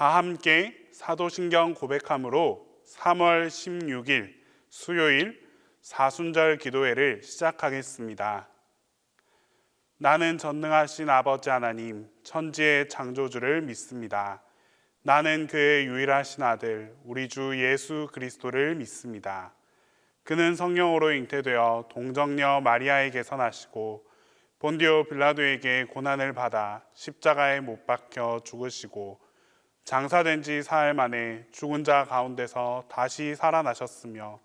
다 함께 사도신경 고백함으로 3월 16일 수요일 사순절 기도회를 시작하겠습니다. 나는 전능하신 아버지 하나님, 천지의 창조주를 믿습니다. 나는 그의 유일하신 아들, 우리 주 예수 그리스도를 믿습니다. 그는 성령으로 잉태되어 동정녀 마리아에게서 나시고 본디오 빌라도에게 고난을 받아 십자가에 못 박혀 죽으시고 장사된 지 사흘 만에 죽은 자 가운데서 다시 살아나셨으며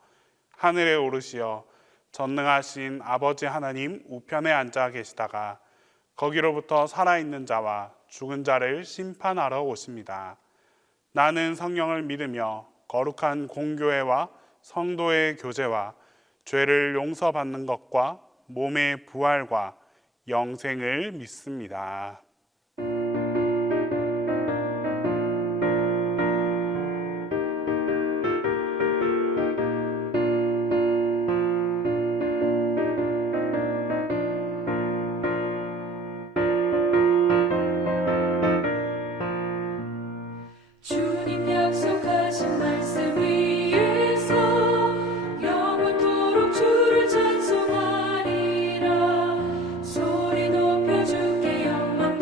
하늘에 오르시어 전능하신 아버지 하나님 우편에 앉아 계시다가 거기로부터 살아있는 자와 죽은 자를 심판하러 오십니다. 나는 성령을 믿으며 거룩한 공교회와 성도의 교제와 죄를 용서받는 것과 몸의 부활과 영생을 믿습니다. 주님 약속하신 말씀 위에서 영원토록 주를 찬송하리라. 소리 높여 주께 영광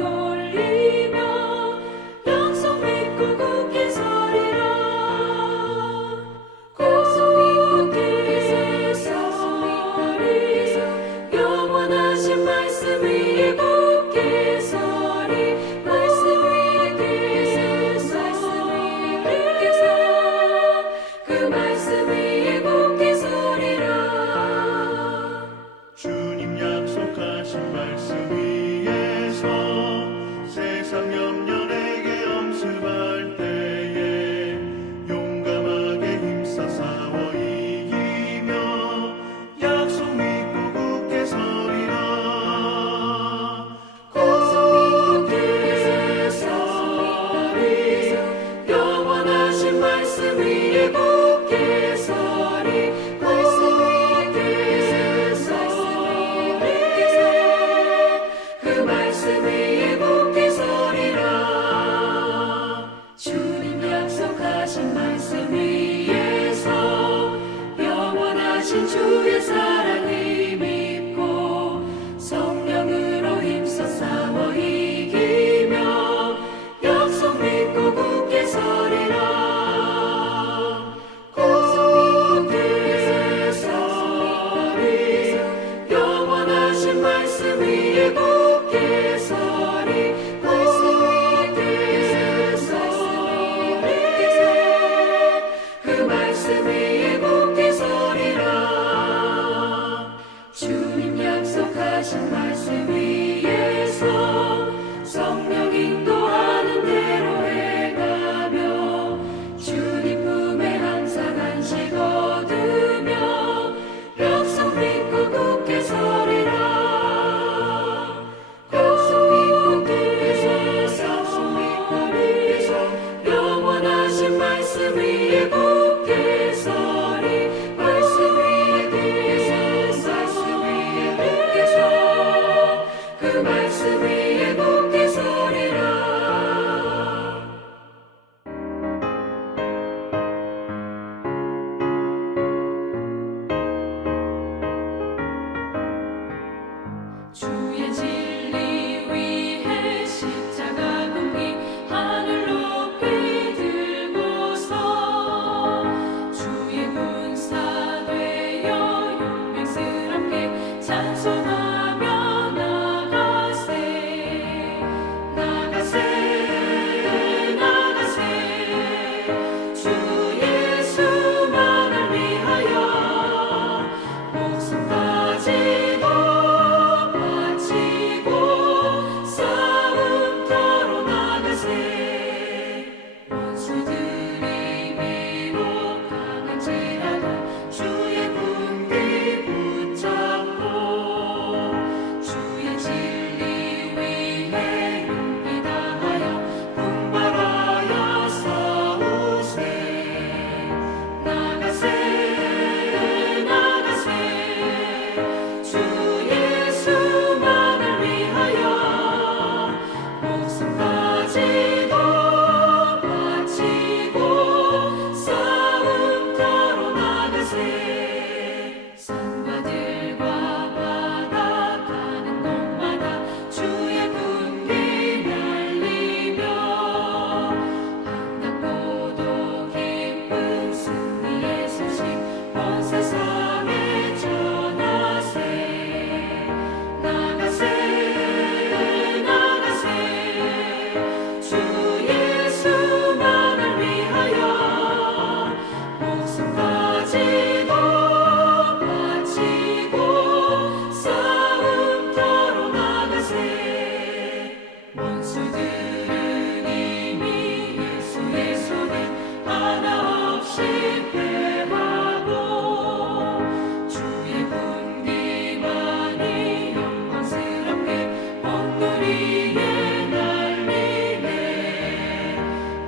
위에 날리네.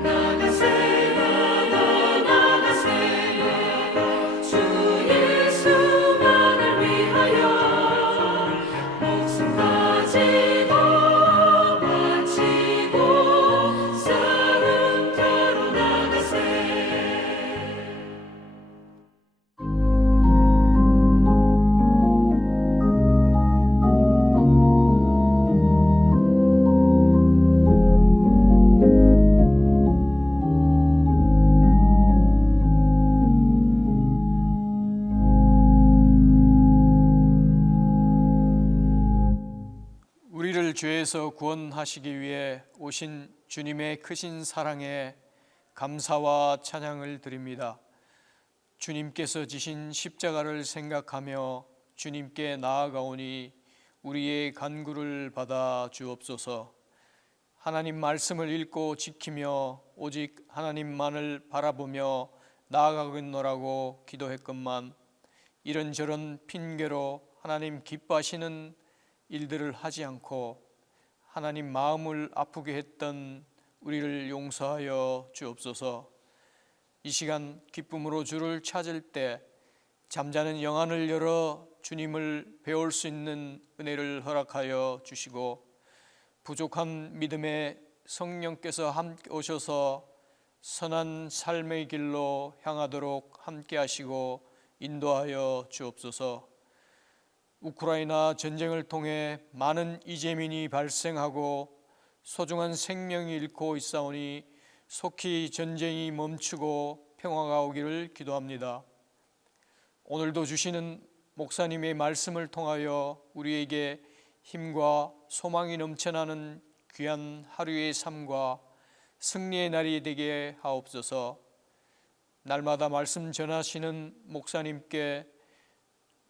나가세 나가 나가세 주 예수만을 위하여 목숨까지도 바치고 싸움터로 나가세. 우리를 죄에서 구원하시기 위해 오신 주님의 크신 사랑에 감사와 찬양을 드립니다. 주님께서 지신 십자가를 생각하며 주님께 나아가오니 우리의 간구를 받아 주옵소서. 하나님 말씀을 읽고 지키며 오직 하나님만을 바라보며 나아가겠노라고 기도했건만 이런저런 핑계로 하나님 기뻐하시는 일들을 하지 않고 하나님 마음을 아프게 했던 우리를 용서하여 주옵소서. 이 시간 기쁨으로 주를 찾을 때 잠자는 영안을 열어 주님을 배울 수 있는 은혜를 허락하여 주시고 부족한 믿음에 성령께서 함께 오셔서 선한 삶의 길로 향하도록 함께 하시고 인도하여 주옵소서. 우크라이나 전쟁을 통해 많은 이재민이 발생하고 소중한 생명이 잃고 있사오니 속히 전쟁이 멈추고 평화가 오기를 기도합니다. 오늘도 주시는 목사님의 말씀을 통하여 우리에게 힘과 소망이 넘쳐나는 귀한 하루의 삶과 승리의 날이 되게 하옵소서. 날마다 말씀 전하시는 목사님께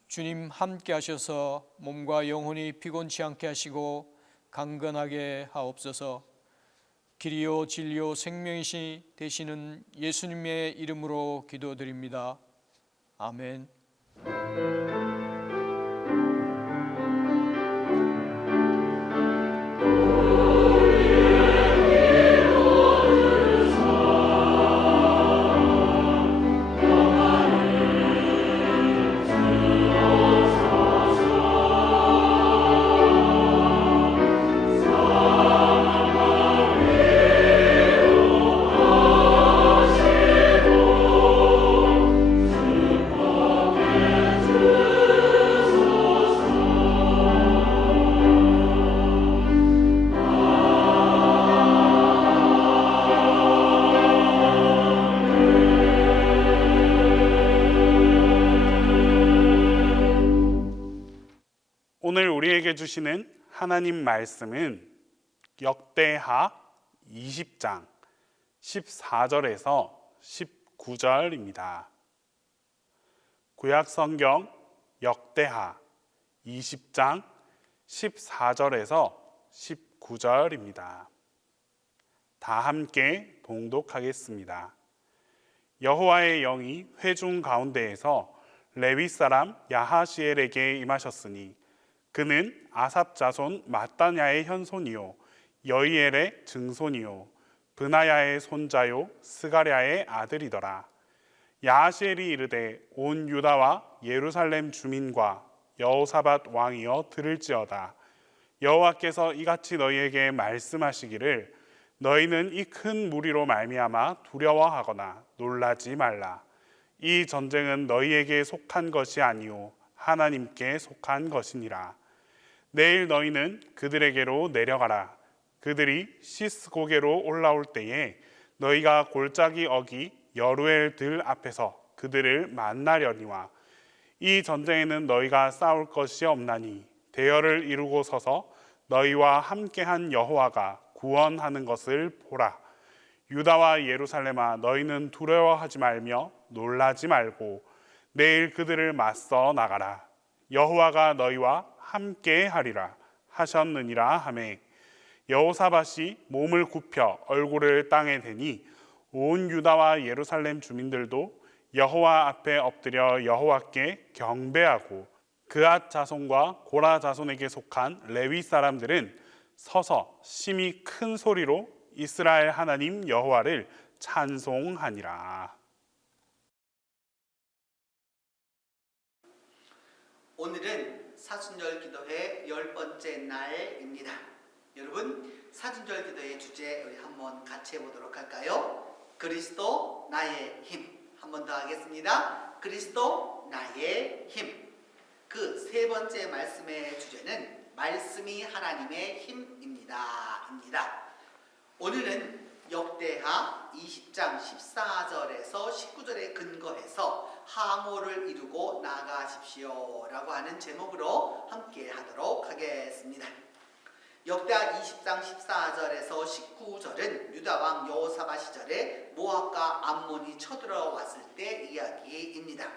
주님 함께 하셔서 몸과 영혼이 피곤치 않게 하시고 강건하게 하옵소서. 길이요 진리요 생명이시 되시는 예수님의 이름으로 기도드립니다. 아멘. 오늘 우리에게 주시는 하나님 말씀은 역대하 20장 14절에서 19절입니다. 구약 성경 역대하 20장 14절에서 19절입니다. 다 함께 봉독하겠습니다. 여호와의 영이 회중 가운데에서 레위 사람 야하시엘에게 임하셨으니 그는 아삽 자손 마따냐의 현손이요 여이엘의 증손이요 브나야의 손자요 스가랴의 아들이더라. 야하시엘이 이르되 온 유다와 예루살렘 주민과 여호사밧 왕이여 들을지어다. 여호와께서 이같이 너희에게 말씀하시기를 너희는 이 큰 무리로 말미암아 두려워하거나 놀라지 말라. 이 전쟁은 너희에게 속한 것이 아니요 하나님께 속한 것이니라. 내일 너희는 그들에게로 내려가라. 그들이 시스 고개로 올라올 때에 너희가 골짜기 어기 여루엘 들 앞에서 그들을 만나려니와 이 전쟁에는 너희가 싸울 것이 없나니 대열을 이루고 서서 너희와 함께한 여호와가 구원하는 것을 보라. 유다와 예루살렘아 너희는 두려워하지 말며 놀라지 말고 내일 그들을 맞서 나가라. 여호와가 너희와 함께 하리라 하셨느니라 하매 여호사밧이 몸을 굽혀 얼굴을 땅에 대니 온 유다와 예루살렘 주민들도 여호와 앞에 엎드려 여호와께 경배하고 그앗 자손과 고라 자손에게 속한 레위 사람들은 서서 심히 큰 소리로 이스라엘 하나님 여호와를 찬송하니라. 오늘은 사순절 기도회 10번째 날입니다. 여러분, 사순절 기도의 주제 우리 한번 같이 해보도록 할까요? 그리스도 나의 힘. 한 번 더 하겠습니다. 그리스도 나의 힘. 그 세 번째 말씀의 주제는 말씀이 하나님의 힘입니다. 오늘은 역대하 20장 14절에서 19절에 근거해서 항오를 이루고 나가십시오 라고 하는 제목으로 함께 하도록 하겠습니다. 역대하 20장 14절에서 19절은 유다왕 여호사밧 시절에 모압과 암몬이 쳐들어왔을 때 이야기입니다.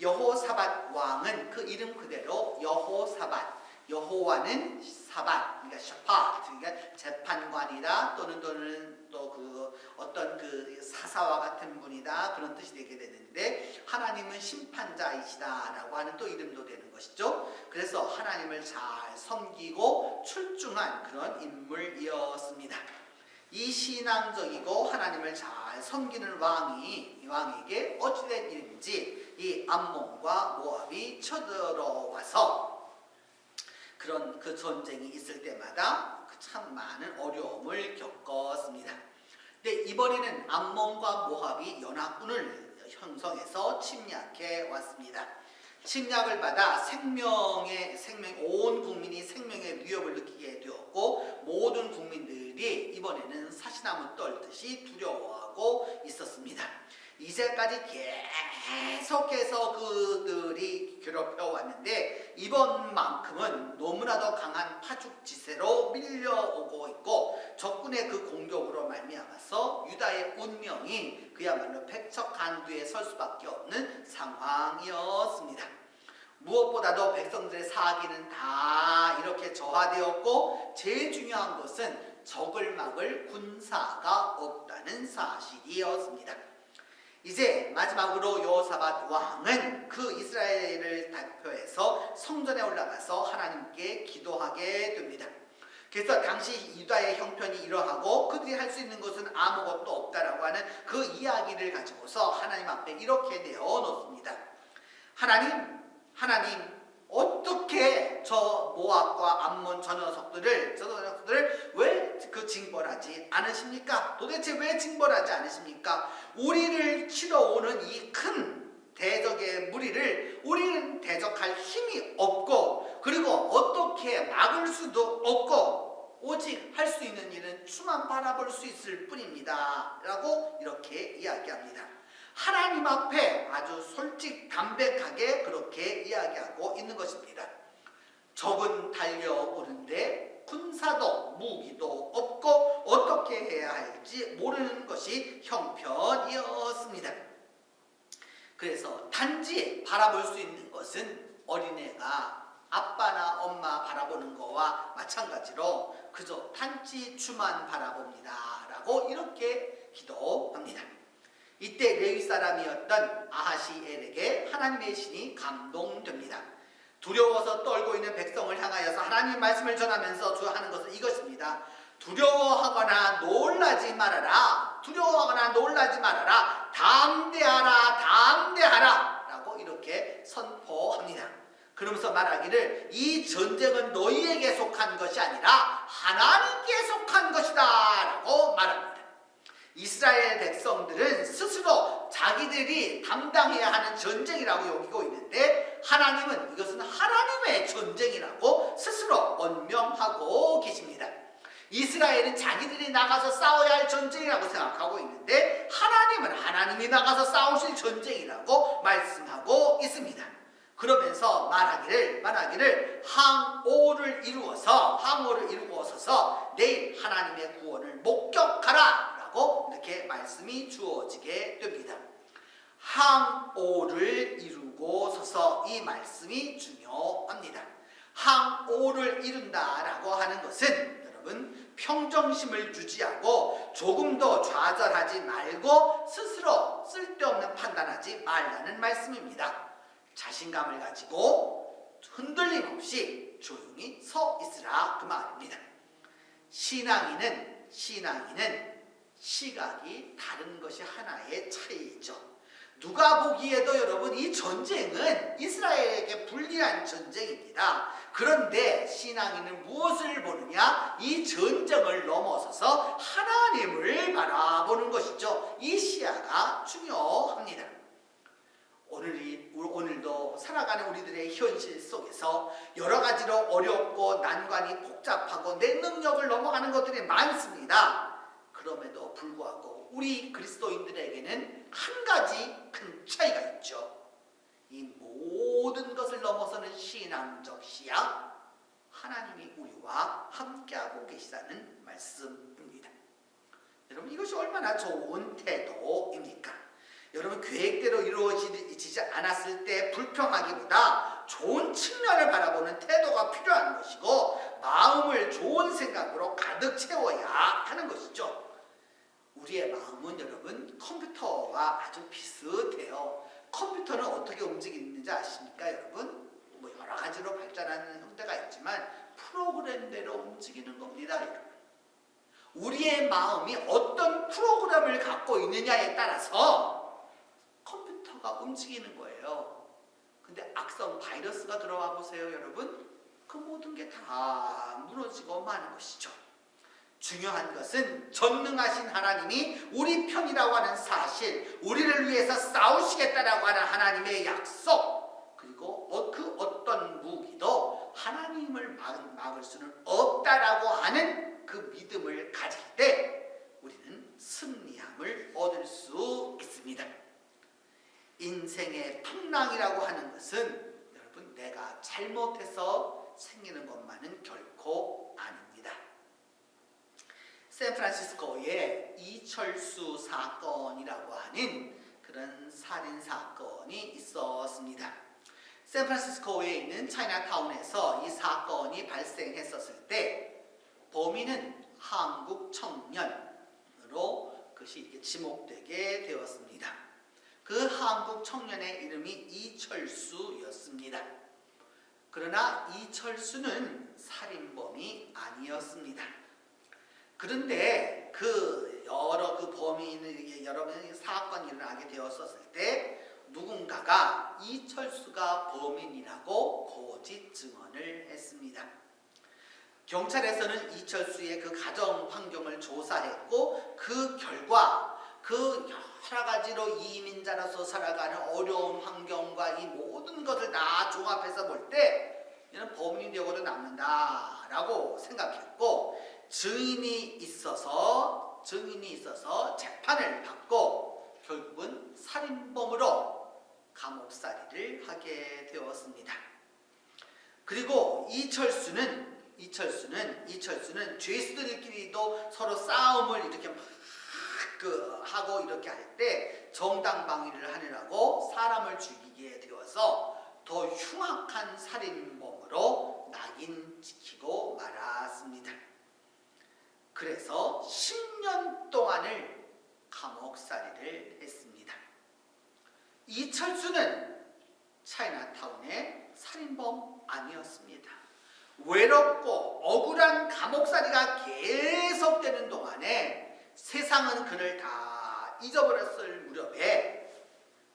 여호사밧 왕은 그 이름 그대로 여호사밧, 여호와는 사밧, 그러니까 샤파, 그러니까 재판관이다 또는 또 그 어떤 그 사사와 같은 분이다 그런 뜻이 되게 되는데, 하나님은 심판자이시다라고 하는 또 이름도 되는 것이죠. 그래서 하나님을 잘 섬기고 출중한 그런 인물이었습니다. 이 신앙적이고 하나님을 잘 섬기는 왕에게 어찌된 일인지 이 암몬과 모압이 쳐들어와서 그런 그 전쟁이 있을 때마다 참 많은 어려움을 겪었습니다. 근데 이번에는 암몬과 모압이 연합군을 형성해서 침략해 왔습니다. 침략을 받아 온 국민이 생명의 위협을 느끼게 되었고, 모든 국민들이 이번에는 사시나무 떨듯이 두려워하고 있었습니다. 이제까지 계속해서 그들이 괴롭혀 왔는데 이번만큼은 너무나도 강한 파죽지세로 밀려오고 있고, 적군의 그 공격으로 말미암아서 유다의 운명이 그야말로 백척간두에 설 수밖에 없는 상황이었습니다. 무엇보다도 백성들의 사기는 다 이렇게 저하되었고, 제일 중요한 것은 적을 막을 군사가 없다는 사실이었습니다. 이제 마지막으로 여호사밧 왕은 그 이스라엘을 대표해서 성전에 올라가서 하나님께 기도하게 됩니다. 그래서 당시 유다의 형편이 이러하고 그들이 할 수 있는 것은 아무것도 없다라고 하는 그 이야기를 가지고서 하나님 앞에 이렇게 내어놓습니다. 하나님, 어떻게 저 모압과 암몬 저 녀석들을 왜 그 징벌하지 않으십니까? 도대체 왜 징벌하지 않으십니까? 우리를 치러 오는 이 큰 대적의 무리를 우리는 대적할 힘이 없고, 그리고 어떻게 막을 수도 없고, 오직 할 수 있는 일은 주만 바라볼 수 있을 뿐입니다 라고 이렇게 이야기합니다. 하나님 앞에 아주 솔직 담백하게 그렇게 이야기하고 있는 것입니다. 적은 달려오는데 군사도 무기도 없고 어떻게 해야 할지 모르는 것이 형편이었습니다. 그래서 단지 바라볼 수 있는 것은 어린애가 아빠나 엄마 바라보는 거와 마찬가지로 그저 단지 주만 바라봅니다 라고 이렇게 기도합니다. 이때 레위 사람이었던 아하시엘에게 하나님의 신이 감동됩니다. 두려워서 떨고 있는 백성을 향하여서 하나님의 말씀을 전하면서 주 하는 것은 이것입니다. 두려워하거나 놀라지 말아라. 담대하라 라고 이렇게 선포합니다. 그러면서 말하기를 이 전쟁은 너희에게 속한 것이 아니라 하나님께 속한 것이다 라고 말합니다. 이스라엘 백성들은 스스로 자기들이 담당해야 하는 전쟁이라고 여기고 있는데, 하나님은 이것은 하나님의 전쟁이라고 스스로 언명하고 계십니다. 이스라엘은 자기들이 나가서 싸워야 할 전쟁이라고 생각하고 있는데, 하나님은 하나님이 나가서 싸우실 전쟁이라고 말씀하고 있습니다. 그러면서 말하기를 항오를 이루어서서 내일 하나님의 구원을 목격하라 이렇게 말씀이 주어지게 됩니다. 항오를 이루고 서서 이 말씀이 중요합니다. 항오를 이룬다라고 하는 것은 여러분 평정심을 유지하고 조금 더 좌절하지 말고 스스로 쓸데없는 판단하지 말라는 말씀입니다. 자신감을 가지고 흔들림 없이 조용히 서 있으라 그 말입니다. 신앙인은 시각이 다른 것이 하나의 차이죠. 누가 보기에도 여러분 이 전쟁은 이스라엘에게 불리한 전쟁입니다. 그런데 신앙인은 무엇을 보느냐? 이 전쟁을 넘어서서 하나님을 바라보는 것이죠. 이 시야가 중요합니다. 오늘도 살아가는 우리들의 현실 속에서 여러 가지로 어렵고 난관이 복잡하고 내 능력을 넘어가는 것들이 많습니다. 그럼에도 불구하고 우리 그리스도인들에게는 한 가지 큰 차이가 있죠. 이 모든 것을 넘어서는 신앙적 시야, 하나님이 우리와 함께하고 계시다는 말씀입니다. 여러분, 이것이 얼마나 좋은 태도입니까? 여러분, 계획대로 이루어지지 않았을 때 불평하기보다 좋은 측면을 바라보는 태도가 필요한 것이고, 마음을 좋은 생각으로 가득 채워야 하는 것이죠. 우리의 마음은 여러분 컴퓨터와 아주 비슷해요. 컴퓨터는 어떻게 움직이는지 아십니까 여러분? 뭐 여러 가지로 발전하는 형태가 있지만 프로그램대로 움직이는 겁니다 여러분. 우리의 마음이 어떤 프로그램을 갖고 있느냐에 따라서 컴퓨터가 움직이는 거예요. 근데 악성 바이러스가 들어와 보세요 여러분. 그 모든 게 다 무너지고 마는 것이죠. 중요한 것은 전능하신 하나님이 우리 편이라고 하는 사실, 우리를 위해서 싸우시겠다라고 하는 하나님의 약속, 그리고 그 어떤 무기도 하나님을 막을 수는 없다라고 하는 그 믿음을 가질 때 우리는 승리함을 얻을 수 있습니다. 인생의 풍랑이라고 하는 것은 여러분 내가 잘못해서 생기는 것만은 결코 아닙니다. 샌프란시스코에 이철수 사건이라고 하는 그런 살인 사건이 있었습니다. 샌프란시스코에 있는 차이나타운에서 이 사건이 발생했었을 때 범인은 한국 청년으로 그것이 이렇게 지목되게 되었습니다. 그 한국 청년의 이름이 이철수였습니다. 그러나 이철수는 살인범이 아니었습니다. 그런데 여러 사건이 일어나게 되었었을 때 누군가가 이철수가 범인이라고 거짓 증언을 했습니다. 경찰에서는 이철수의 그 가정 환경을 조사했고 그 결과 그 여러 가지로 이민자로서 살아가는 어려운 환경과 이 모든 것을 다 종합해서 볼 때 얘는 범인이 되고도 남는다라고 생각했고 증인이 있어서 재판을 받고 결국은 살인범으로 감옥살이를 하게 되었습니다. 그리고 이철수는 죄수들끼리도 서로 싸움을 이렇게 막 하고 이렇게 할 때 정당방위를 하느라고 사람을 죽이게 되어서 더 흉악한 살인범으로 낙인찍히고 말았습니다. 그래서 10년 동안을 감옥살이를 했습니다. 이철수는 차이나타운의 살인범 아니었습니다. 외롭고 억울한 감옥살이가 계속되는 동안에 세상은 그를 다 잊어버렸을 무렵에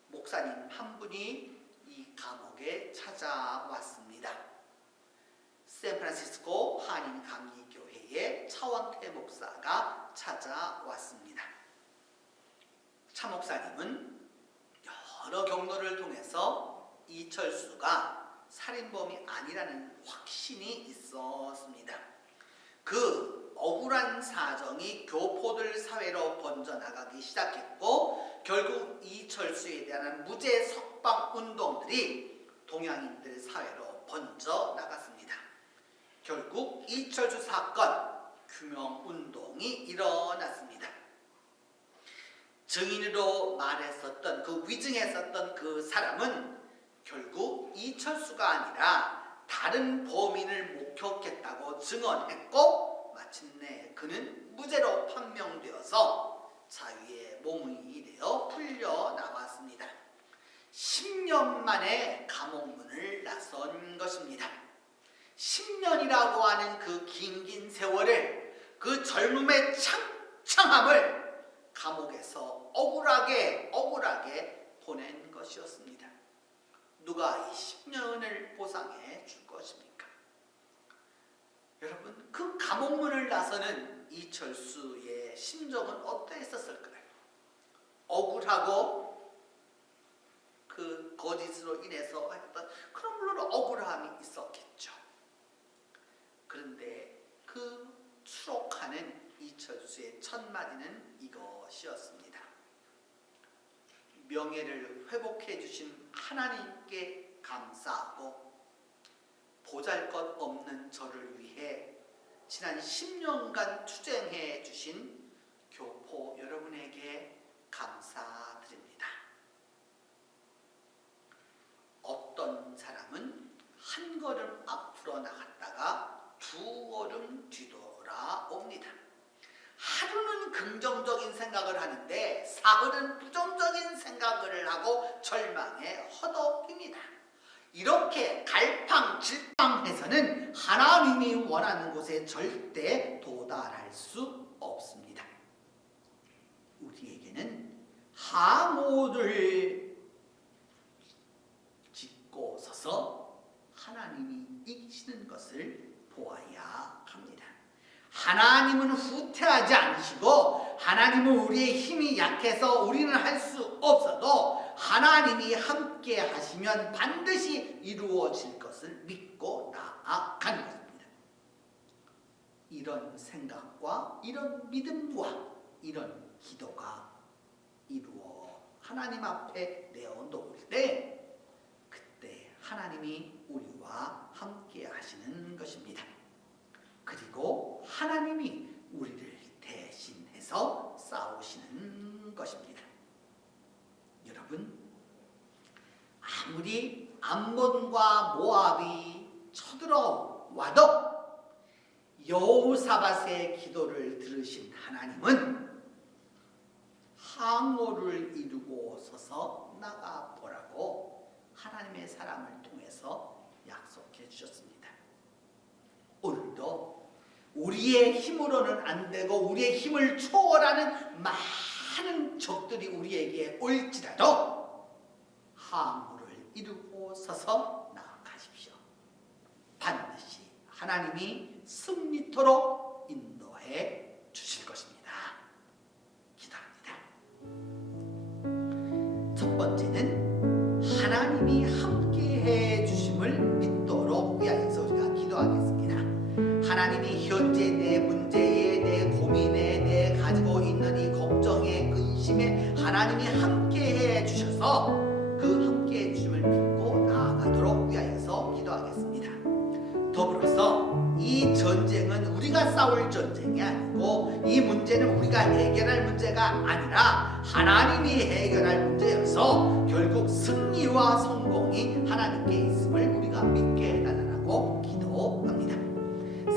목사님 한 분이 이 감옥에 찾아왔습니다. 샌프란시스코 한인감리교회의 차원태 목사가 찾아왔습니다. 차 목사님은 여러 경로를 통해서 이철수가 살인범이 아니라는 확신이 있었습니다. 그 억울한 사정이 교포들 사회로 번져나가기 시작했고 결국 이철수에 대한 무죄 석방 운동들이 동양인들 사회로 번져나갔습니다. 결국 이철수 사건 규명 운동이 일어났습니다. 증인으로 말했었던 위증했었던 그 사람은 결국 이철수가 아니라 다른 범인을 목격했다고 증언했고 마침내 그는 무죄로 판명되어서 자유의 몸이 되어 풀려 나왔습니다. 10년 만에 감옥문을 나선 것입니다. 10년이라고 하는 그 긴 세월을 젊음의 창창함을 감옥에서 억울하게 보낸 것이었습니다. 누가 이 10년을 보상해 줄 것입니까? 여러분, 그 감옥문을 나서는 이철수의 심정은 어떠했었을까요? 억울하고 그 거짓으로 인해서 했던 그런 물론 억울함이 있었겠죠. 그런데 그 추록하는 이철수의 첫 마디는 이것이었습니다. 명예를 회복해 주신 하나님께 감사하고 보잘것없는 저를 위해 지난 10년간 투쟁해 주신 교포 여러분에게 감사드립니다. 어떤 사람은 한 걸음 앞으로 나갔다가 두 걸음 뒤돌아옵니다. 하루는 긍정적인 생각을 하는데 사흘은 부정적인 생각을 하고 절망에 허덕입니다. 이렇게 갈팡질팡해서는 하나님이 원하는 곳에 절대 도달할 수 없습니다. 우리에게는 항오를 짚고 서서 하나님이 이기시는 것을 보아야 합니다. 하나님은 후퇴하지 않으시고 하나님은 우리의 힘이 약해서 우리는 할 수 없어도 하나님이 함께 하시면 반드시 이루어질 것을 믿고 나아가는 것입니다. 이런 생각과 이런 믿음과 이런 기도가 이루어 하나님 앞에 내어놓을 때 그때 하나님이 우리와 함께 하시는 것입니다. 그리고 하나님이 우리를 대신해서 싸우시는 것입니다. 여러분, 아무리 암몬과 모압이 쳐들어와도 여호사밧의 기도를 들으신 하나님은 항오를 이루고 서서 나가보라고 하나님의 사람을 통해서 약속해 주셨습니다. 오늘도 우리의 힘으로는 안 되고 우리의 힘을 초월하는 많은 적들이 우리에게 올지라도 항우를 이루고 서서 나아가십시오. 반드시 하나님이 승리토록 인도해 주실 것입니다. 기도합니다. 첫 번째는 하나님이 함께해 주심을 믿도록 위하여서 우리가 기도하겠습니다. 하나님이 현재 내 문제에, 내 고민에, 내 가지고 있는 이 걱정에, 근심에 하나님이 함께해 주셔서 그 함께해 주심을 믿고 나아가도록 위하여서 기도하겠습니다. 더불어서 이 전쟁은 우리가 싸울 전쟁이 아니고 이 문제는 우리가 해결할 문제가 아니라 하나님이 해결할 문제여서 결국 승리와 성공이 하나님께 있음을 우리가 믿게 해달라고 기도합니다.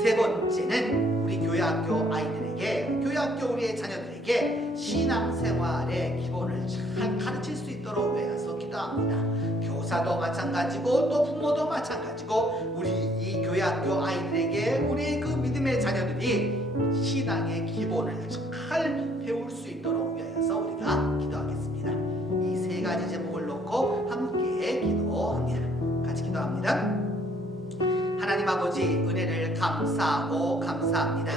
세 번째는 우리 교회학교 아이들에게, 교회학교 우리의 자녀들에게 신앙생활의 기본을 잘 가르칠 수 있도록 외워서 기도합니다. 교사도 마찬가지고 또 부모도 마찬가지고 우리 이 교회학교 아이들에게 우리 그 믿음의 자녀들이 신앙의 기본을 잘 배울 수 있도록 위하여서 우리가 기도하겠습니다. 이 세 가지 제목을 놓고 함께 기도합니다. 같이 기도합니다. 하나님 아버지, 은혜를 감사하고 감사합니다.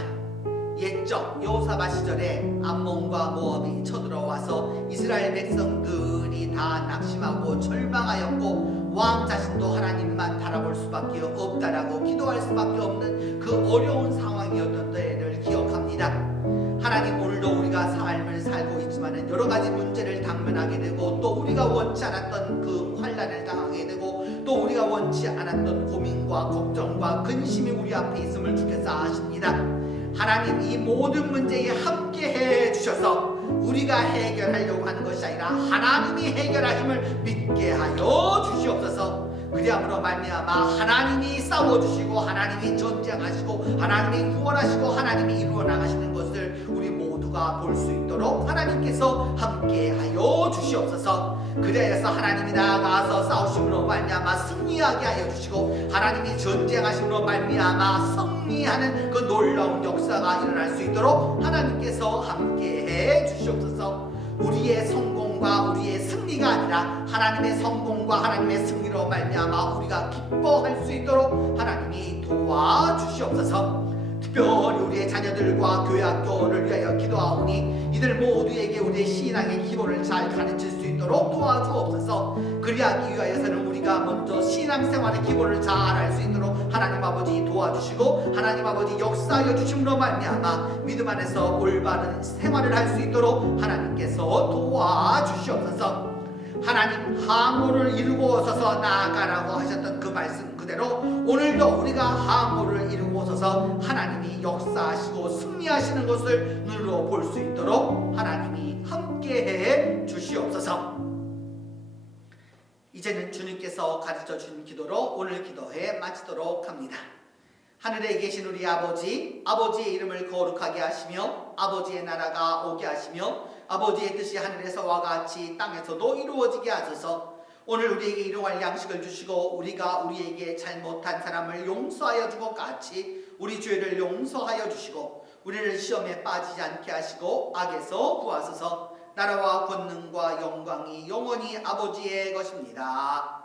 옛적 여호사밧 시절에 암몬과 모압이 쳐들어와서 이스라엘 백성들이 다 낙심하고 절망하였고 왕 자신도 하나님만 바라볼 수밖에 없다라고 기도할 수밖에 없는 그 어려운 상황이었던 때를 기억합니다. 하나님, 오늘도 우리가 삶을 살고 있지만 여러 가지 문제를 당면하게 되고 또 우리가 원치 않았던 그 환난을 당하게 되고 또 우리가 원치 않았던 고민과 걱정과 근심이 우리 앞에 있음을 주께서 아십니다. 하나님, 이 모든 문제에 함께해 주셔서 우리가 해결하려고 하는 것이 아니라 하나님이 해결하심을 믿게 하여 주시옵소서. 그리함으로 말미암아 하나님이 싸워주시고 하나님이 전쟁하시고 하나님이 구원하시고 하나님이 이루어 나가시는 것을 우리 모두가 누가 볼 수 있도록 하나님께서 함께하여 주시옵소서. 그리하여서 하나님이 나아가서 싸우심으로 말미암아 승리하게 하여 주시고 하나님이 전쟁하심으로 말미암아 승리하는 그 놀라운 역사가 일어날 수 있도록 하나님께서 함께해 주시옵소서. 우리의 성공과 우리의 승리가 아니라 하나님의 성공과 하나님의 승리로 말미암아 우리가 기뻐할 수 있도록 하나님이 도와주시옵소서. 특별히 우리의 자녀들과 교회 학교를 위하여 기도하오니 이들 모두에게 우리의 신앙의 기본을 잘 가르칠 수 있도록 도와주옵소서. 그리하기 위하여서는 우리가 먼저 신앙생활의 기본을 잘 알 수 있도록 하나님 아버지 도와주시고 하나님 아버지 역사하여 주심으로 말미암아 믿음 안에서 올바른 생활을 할 수 있도록 하나님께서 도와주시옵소서. 하나님 항모를 이루고 서서 나아가라고 하셨던 그 말씀 그대로 오늘도 우리가 항모를 이루고 서서 하나님이 역사하시고 승리하시는 것을 눈으로 볼 수 있도록 하나님이 함께해 주시옵소서. 이제는 주님께서 가르쳐 준 기도로 오늘 기도회 마치도록 합니다. 하늘에 계신 우리 아버지, 아버지의 이름을 거룩하게 하시며 아버지의 나라가 오게 하시며 아버지의 뜻이 하늘에서와 같이 땅에서도 이루어지게 하소서. 오늘 우리에게 일용할 양식을 주시고 우리가 우리에게 잘못한 사람을 용서하여 주고 같이 우리 죄를 용서하여 주시고 우리를 시험에 빠지지 않게 하시고 악에서 구하소서. 나라와 권능과 영광이 영원히 아버지의 것입니다.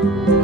주옵소서.